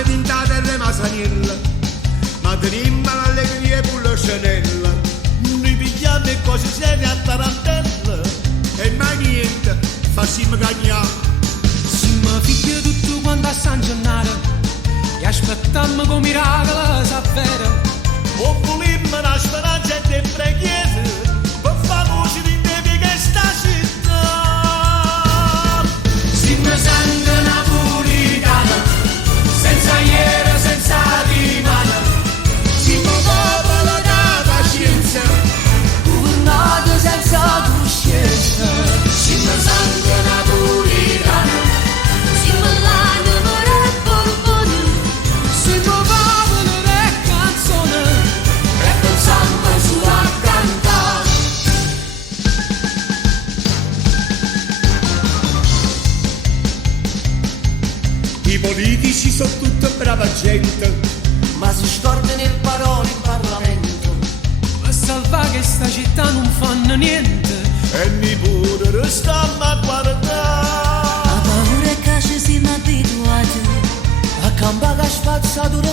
State pintate e le masanielle, ma tenim l'allegria pure Chanel. Noi pigliamo e cose serie a tarantella. E mai niente, facciamo cagnare. Siamo figli tutto quanto a San Gennaro e aspettiamo come miracolo s'avvera. O volimmo una speranza e te preghiere per famosi di te che sta città. Siamo sangue napolitano, senza ieri, senza rimane. Siamo popolo da pazienza, Governato senza coscienza. Siamo sangue napolitano, siamo l'anima del Borbone. Siamo popolo e canzone e pensiamo solo a cantare. i politici sono tutta brava gente, Ma si scordano le parole in Parlamento. Per salvare che sta città non fanno niente. E mi pure restiamo a guardare. La paura è che ci siamo abituati. A campare spazzatura